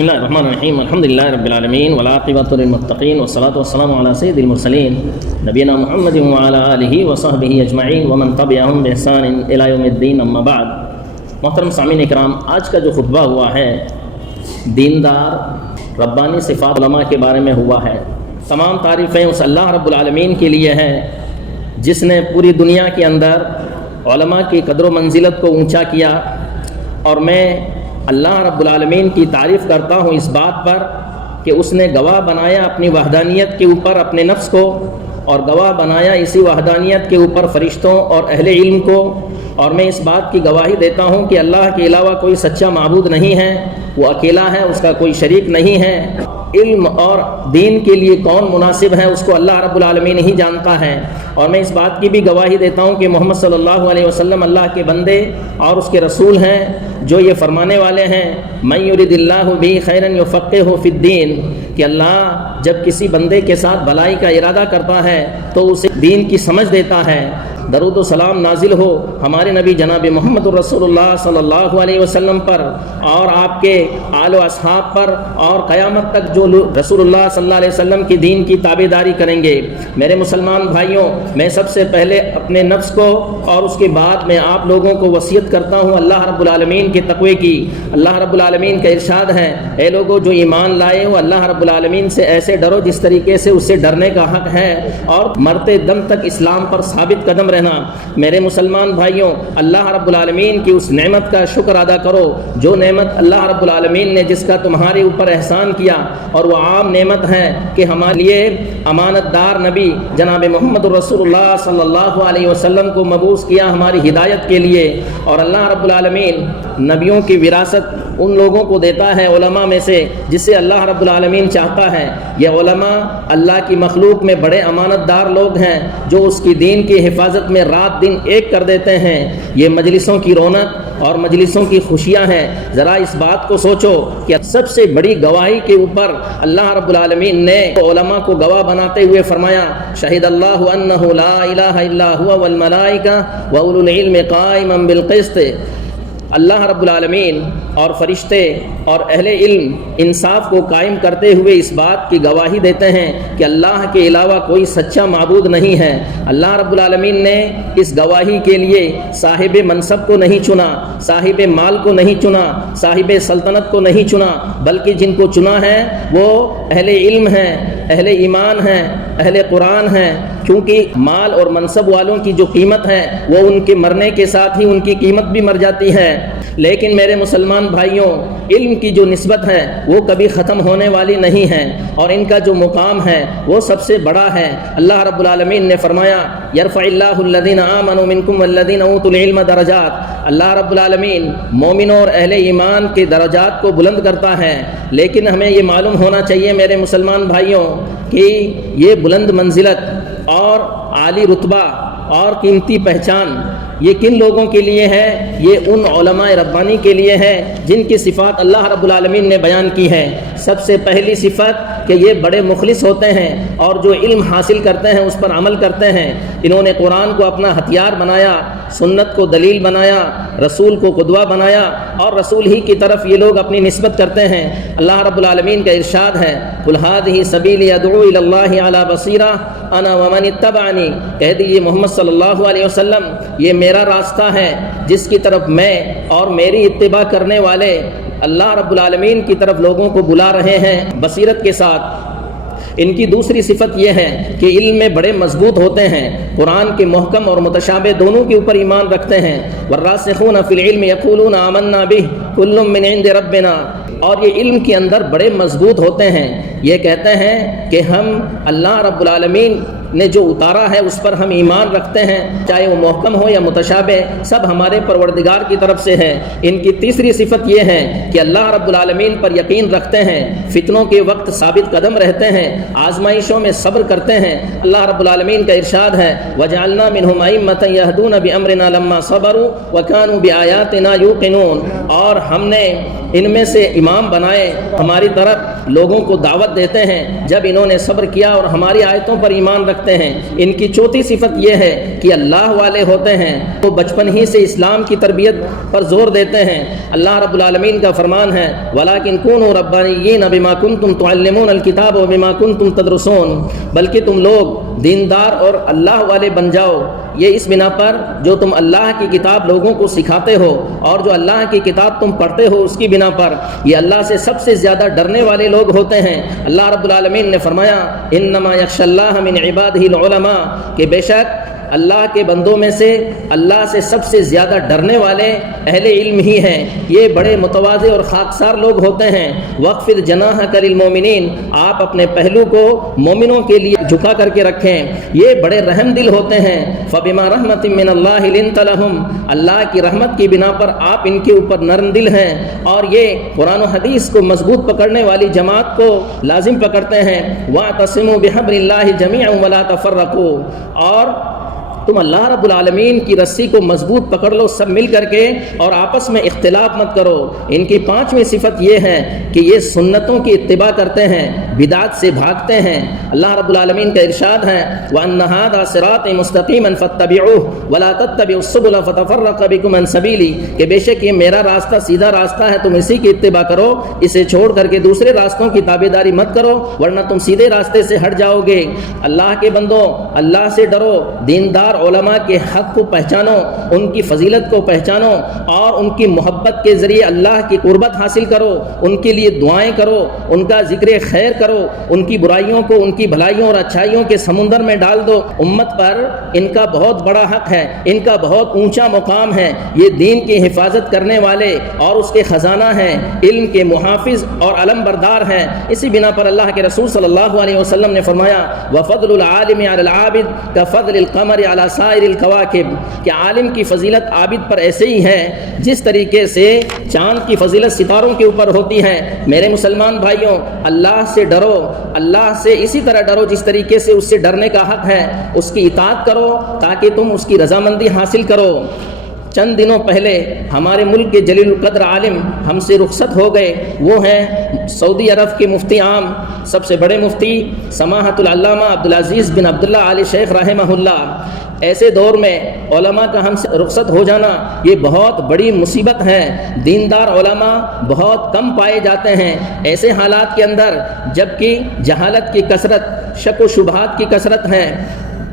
بسم اللہ الرحمن الرحیم الحمد للہ رب العالمین والعاقبۃ للمتقین والصلاۃ والسلام علی سید المرسلین نبینا محمد وعلی آلہ وصحبہ اجمعین ومن تبعہم بإحسان الی یوم الدین اما بعد۔ محترم سامعین اکرام، آج کا جو خطبہ ہوا ہے دیندار ربانی صفات علماء کے بارے میں ہوا ہے۔ تمام تعریفیں اس اللہ رب العالمین کے لیے ہیں جس نے پوری دنیا کے اندر علماء کی قدر و منزلت کو اونچا کیا، اور میں اللہ رب العالمین کی تعریف کرتا ہوں اس بات پر کہ اس نے گواہ بنایا اپنی وحدانیت کے اوپر اپنے نفس کو، اور گواہ بنایا اسی وحدانیت کے اوپر فرشتوں اور اہل علم کو، اور میں اس بات کی گواہی دیتا ہوں کہ اللہ کے علاوہ کوئی سچا معبود نہیں ہے، وہ اکیلا ہے، اس کا کوئی شریک نہیں ہے۔ علم اور دین کے لیے کون مناسب ہے اس کو اللہ رب العالمین ہی جانتا ہے، اور میں اس بات کی بھی گواہی دیتا ہوں کہ محمد صلی اللہ علیہ وسلم اللہ کے بندے اور اس کے رسول ہیں، جو یہ فرمانے والے ہیں من یرد اللہ بہ خیرا یفقہہ فی الدین، کہ اللہ جب کسی بندے کے ساتھ بھلائی کا ارادہ کرتا ہے تو اسے دین کی سمجھ دیتا ہے۔ درود و سلام نازل ہو ہمارے نبی جناب محمد رسول اللہ صلی اللہ علیہ وسلم پر اور آپ کے آل و اصحاب پر، اور قیامت تک جو رسول اللہ صلی اللہ علیہ وسلم کی دین کی تابعداری کریں گے۔ میرے مسلمان بھائیوں، میں سب سے پہلے اپنے نفس کو اور اس کے بعد میں آپ لوگوں کو وصیت کرتا ہوں اللہ رب العالمین کے تقوی کی۔ اللہ رب العالمین کا ارشاد ہے، اے لوگوں جو ایمان لائے ہو اللہ رب العالمین سے ایسے ڈرو جس طریقے سے اس سے ڈرنے کا حق ہے، اور مرتے دم تک اسلام پر ثابت قدم رہنا۔ میرے مسلمان بھائیوں، اللہ رب العالمین کی اس نعمت کا شکر ادا کرو جو نعمت اللہ رب العالمین نے جس کا تمہارے اوپر احسان کیا، اور وہ عام نعمت ہے کہ ہمارے لیے امانت دار نبی جناب محمد رسول اللہ صلی اللہ علیہ وسلم کو مبعوث کیا ہماری ہدایت کے لیے۔ اور اللہ رب العالمین نبیوں کی وراثت ان لوگوں کو دیتا ہے علماء میں سے جسے اللہ رب العالمین چاہتا ہے۔ یہ علماء اللہ کی مخلوق میں بڑے امانت دار لوگ ہیں جو اس کی دین کی حفاظت میں رات دن ایک کر دیتے ہیں۔ یہ مجلسوں کی رونق اور مجلسوں کی خوشیاں ہیں۔ ذرا اس بات کو سوچو کہ سب سے بڑی گواہی کے اوپر اللہ رب العالمین نے علماء کو گواہ بناتے ہوئے فرمایا، شہید اللہ انہ لا الہ الا ہوا والملائکہ واولو العلم قائما بالقسط۔ اللہ رب العالمین اور فرشتے اور اہل علم انصاف کو قائم کرتے ہوئے اس بات کی گواہی دیتے ہیں کہ اللہ کے علاوہ کوئی سچا معبود نہیں ہے۔ اللہ رب العالمین نے اس گواہی کے لیے صاحب منصب کو نہیں چنا، صاحب مال کو نہیں چنا، صاحب سلطنت کو نہیں چنا، بلکہ جن کو چنا ہے وہ اہل علم ہیں، اہل ایمان ہیں، اہل قرآن ہیں، کیونکہ مال اور منصب والوں کی جو قیمت ہے وہ ان کے مرنے کے ساتھ ہی ان کی قیمت بھی مر جاتی ہے۔ لیکن میرے مسلمان بھائیوں، علم کی جو نسبت ہے وہ کبھی ختم ہونے والی نہیں ہے، اور ان کا جو مقام ہے وہ سب سے بڑا ہے۔ اللہ رب العالمین نے فرمایا، یرفع اللہ الذین آمنوا منکم والذین اوتوا العلم درجات۔ اللہ رب العالمین مومنوں اور اہل ایمان کے درجات کو بلند کرتا ہے، لیکن ہمیں یہ معلوم ہونا چاہیے میرے مسلمان بھائیوں کہ یہ بلند منزلت اور عالی رتبہ اور قیمتی پہچان یہ کن لوگوں کے لیے ہے؟ یہ ان علماء ربانی کے لیے ہے جن کی صفات اللہ رب العالمین نے بیان کی ہے۔ سب سے پہلی صفت کہ یہ بڑے مخلص ہوتے ہیں اور جو علم حاصل کرتے ہیں اس پر عمل کرتے ہیں۔ انہوں نے قرآن کو اپنا ہتھیار بنایا، سنت کو دلیل بنایا، رسول کو قدوہ بنایا، اور رسول ہی کی طرف یہ لوگ اپنی نسبت کرتے ہیں۔ اللہ رب العالمین کا ارشاد ہے، قل ھذہ سبیلی ادعو الی اللہ علی بصیرہ انا ومن اتبعنی، کہہ دیجیے محمد صلی اللہ علیہ وسلم یہ میرا راستہ ہے جس کی طرف میں اور میری اتباع کرنے والے اللہ رب العالمین کی طرف لوگوں کو بلا رہے ہیں بصیرت کے ساتھ۔ ان کی دوسری صفت یہ ہے کہ علم میں بڑے مضبوط ہوتے ہیں، قرآن کے محکم اور متشابہ دونوں کے اوپر ایمان رکھتے ہیں۔ والراسخون فی العلم یقولون آمنا بہ کل من عند ربنا، اور یہ علم کے اندر بڑے مضبوط ہوتے ہیں، یہ کہتے ہیں کہ ہم اللہ رب العالمین نے جو اتارا ہے اس پر ہم ایمان رکھتے ہیں، چاہے وہ محکم ہو یا متشابہ، سب ہمارے پروردگار کی طرف سے ہے۔ ان کی تیسری صفت یہ ہے کہ اللہ رب العالمین پر یقین رکھتے ہیں، فتنوں کے وقت ثابت قدم رہتے ہیں، آزمائشوں میں صبر کرتے ہیں۔ اللہ رب العالمین کا ارشاد ہے، وَجَعَلْنَا مِنْهُمْ أَئِمَّةً يَهْدُونَ بِأَمْرِنَا لَمَّا صَبَرُوا وَكَانُوا بِآيَاتِنَا يُوقِنُونَ، اور ہم نے ان میں سے امام بنائے، ہماری طرف لوگوں کو دعوت دیتے ہیں جب انہوں نے صبر کیا اور ہماری آیتوں پر ایمان رکھتے ہیں۔ ان کی چوتھی صفت یہ ہے کہ اللہ والے ہوتے ہیں، وہ بچپن ہی سے اسلام کی تربیت پر زور دیتے ہیں۔ اللہ رب العالمین کا فرمان ہے وَلَٰكِن كُونُوا رَبَّانِيِّينَ بِمَا كُنتُمْ تُعَلِّمُونَ الْكِتَابَ وَبِمَا كُنتُمْ تَدْرُسُونَ، بلکہ تم لوگ دیندار اور اللہ والے بن جاؤ، یہ اس بنا پر جو تم اللہ کی کتاب لوگوں کو سکھاتے ہو اور جو اللہ کی کتاب تم پڑھتے ہو اس کی بنا پر، یہ اللہ سے سب سے زیادہ ڈرنے والے لوگ ہوتے ہیں۔ اللہ رب العالمین نے فرمایا انما یخشی اللہ من عبادہ العلماء، کہ بے شک اللہ کے بندوں میں سے اللہ سے سب سے زیادہ ڈرنے والے اہل علم ہی ہیں، یہ بڑے متواضع اور خاکسار لوگ ہوتے ہیں۔ وَاخْفِضْ جَنَاحَكَ لِلْمُؤْمِنِينَ، آپ اپنے پہلو کو مومنوں کے لیے جھکا کر کے رکھیں، یہ بڑے رحم دل ہوتے ہیں۔ فَبِمَا رَحْمَةٍ مِّنَ اللَّهِ لِنْتَ لَهُمْ، اللہ کی رحمت کی بنا پر آپ ان کے اوپر نرم دل ہیں، اور یہ قرآن و حدیث کو مضبوط پکڑنے والی جماعت کو لازم پکڑتے ہیں۔ وَاعْتَصِمُوا بِحَبْلِ اللَّهِ جَمِيعًا وَلَا تَفَرَّقُوا، اور تم اللہ رب العالمین کی رسی کو مضبوط پکڑ لو سب مل کر کے، اور آپس میں اختلاف مت کرو۔ ان کی پانچویں صفت یہ ہے کہ یہ سنتوں کی اتباع کرتے ہیں، بدعت سے بھاگتے ہیں۔ اللہ رب العالمین کا ارشاد ہے وَأَنَّ هَٰذَا صِرَاطِي مُسْتَقِيمًا فَاتَّبِعُوهُ وَلَا تَتَّبِعُوا السُّبُلَ فَتَفَرَّقَ بِكُمْ عَن سَبِيلِهِ، کہ بے شک یہ میرا راستہ سیدھا راستہ ہے، تم اسی کی اتباع کرو، اسے چھوڑ کر کے دوسرے راستوں کی تابعداری مت کرو ورنہ تم سیدھے راستے سے ہٹ جاؤ گے۔ اللہ کے بندوں، اللہ سے ڈرو، دیندار علماء کے حق کو پہچانو، ان کی فضیلت کو پہچانو، اور ان کی محبت کے ذریعے اللہ کی قربت حاصل کرو، ان کے لیے دعائیں کرو، ان کا ذکر خیر کرو، ان کی برائیوں کو ان کی بھلائیوں اور اچھائیوں کے سمندر میں ڈال دو۔ امت پر ان کا بہت بڑا حق ہے، ان کا بہت اونچا مقام ہے، یہ دین کی حفاظت کرنے والے اور اس کے خزانہ ہیں، علم کے محافظ اور علم بردار ہیں۔ اسی بنا پر اللہ کے رسول صلی اللہ علیہ وسلم نے فرمایا وَفَضْلُ الْعَالِمِ عَلَى الْعَابِدِ كَفَضْلِ الْقَمَرِ عَلَى سائر الکواکب، کہ عالم کی فضیلت عابد پر ایسے ہی ہے جس طریقے سے چاند کی فضیلت ستاروں کے اوپر ہوتی ہے۔ میرے مسلمان بھائیوں، اللہ سے ڈرو، اللہ سے اسی طرح ڈرو جس طریقے سے اس سے ڈرنے کا حق ہے، اس کی اطاعت کرو تاکہ تم اس کی رضامندی حاصل کرو۔ چند دنوں پہلے ہمارے ملک کے جلیل القدر عالم ہم سے رخصت ہو گئے، وہ ہیں سعودی عرب کے مفتی عام، سب سے بڑے مفتی سماحت العلامہ عبدالعزیز بن عبداللہ آل شیخ رحمہ اللہ۔ ایسے دور میں علماء کا ہم سے رخصت ہو جانا یہ بہت بڑی مصیبت ہے، دیندار علماء بہت کم پائے جاتے ہیں ایسے حالات کے اندر، جبکہ جہالت کی کثرت، شک و شبہات کی کثرت ہے۔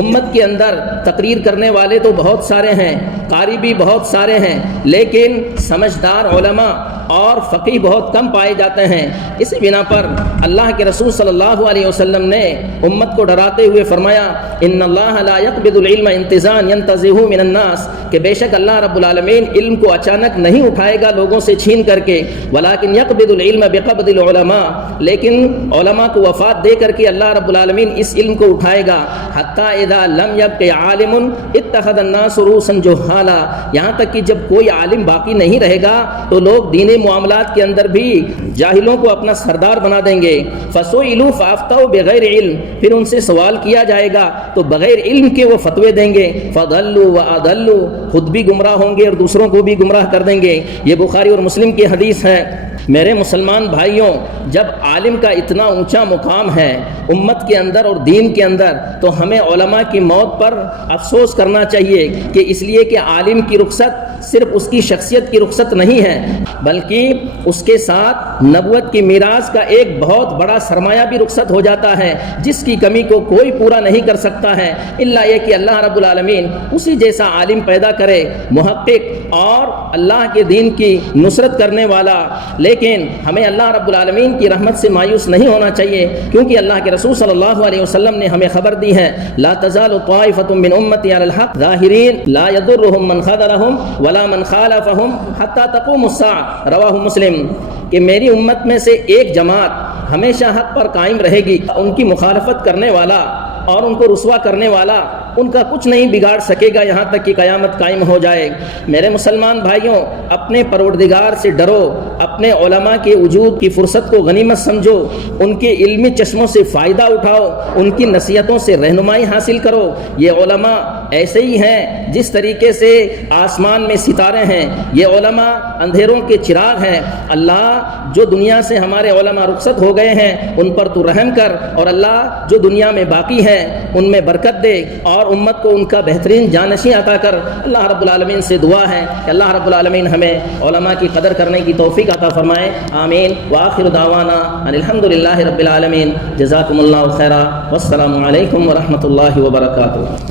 امت کے اندر تقریر کرنے والے تو بہت سارے ہیں، قاری بھی بہت سارے ہیں، لیکن سمجھدار علماء اور فقیہ بہت کم پائے جاتے ہیں۔ اسی بنا پر اللہ کے رسول صلی اللہ علیہ وسلم نے امت کو ڈراتے ہوئے فرمایا ان اللہ لا يقبض العلم انتزاعا ينتزعه من الناس، کہ بے شک اللہ رب العالمین علم کو اچانک نہیں اٹھائے گا لوگوں سے چھین کر کے، ولكن يقبض العلم بقبض العلماء، لیکن علماء کو وفات دے کر کے اللہ رب العالمین اس علم کو اٹھائے گا، حتی اذا لم يبق عالم اتخذ الناس رؤوسا جهالا، یہاں تک کہ جب کوئی عالم باقی نہیں رہے گا تو لوگ دین معاملات کے اندر بھی جاہلوں کو اپنا سردار بنا دیں گے۔ فسئلوا فافتوا بغیر علم، پھر ان سے سوال کیا جائے گا تو بغیر علم کے وہ فتوے دیں گے، فضلوا واضلوا، خود بھی گمراہ ہوں گے اور دوسروں کو بھی گمراہ کر دیں گے۔ یہ بخاری اور مسلم کی حدیث ہے۔ میرے مسلمان بھائیوں، جب عالم کا اتنا اونچا مقام ہے امت کے اندر اور دین کے اندر، تو ہمیں علماء کی موت پر افسوس کرنا چاہیے، کہ اس لیے کہ عالم کی رخصت صرف اس کی شخصیت کی رخصت نہیں ہے، بلکہ اس کے ساتھ نبوت کی میراث کا ایک بہت بڑا سرمایہ بھی رخصت ہو جاتا ہے، جس کی کمی کو کوئی پورا نہیں کر سکتا ہے الا یہ کہ اللہ رب العالمین اسی جیسا عالم پیدا کرے، محقق اور اللہ کے دین کی نصرت کرنے والا۔ لیکن ہمیں اللہ رب العالمین کی رحمت سے مایوس نہیں ہونا چاہیے، کیونکہ اللہ کے رسول صلی اللہ علیہ وسلم نے ہمیں خبر دی ہے لا تزال طائفة من امتی علی الحق ظاہرین لا یضرهم من خذلهم ولا من خالفهم حتی تقوم الساعة، رواہ مسلم، کہ میری امت میں سے ایک جماعت ہمیشہ حق پر قائم رہے گی، ان کی مخالفت کرنے والا اور ان کو رسوا کرنے والا ان کا کچھ نہیں بگاڑ سکے گا یہاں تک کہ قیامت قائم ہو جائے۔ میرے مسلمان بھائیوں، اپنے پروردگار سے ڈرو، اپنے علماء کے وجود کی فرصت کو غنیمت سمجھو، ان کے علمی چشموں سے فائدہ اٹھاؤ، ان کی نصیحتوں سے رہنمائی حاصل کرو۔ یہ علماء ایسے ہی ہیں جس طریقے سے آسمان میں ستارے ہیں، یہ علماء اندھیروں کے چراغ ہیں۔ اللہ جو دنیا سے ہمارے علماء رخصت ہو گئے ہیں ان پر تو رحم کر، اور اللہ جو دنیا میں باقی ہیں ان میں برکت دے اور امت کو ان کا بہترین جانشین عطا کر۔ اللہ رب العالمین سے دعا ہے کہ اللہ رب العالمین ہمیں علماء کی قدر کرنے کی توفیق عطا فرمائے، آمین۔ وآخر دعوانا ان الحمد للہ رب العالمین۔ جزاکم اللہ خیرا، والسلام علیکم ورحمۃ اللہ وبرکاتہ۔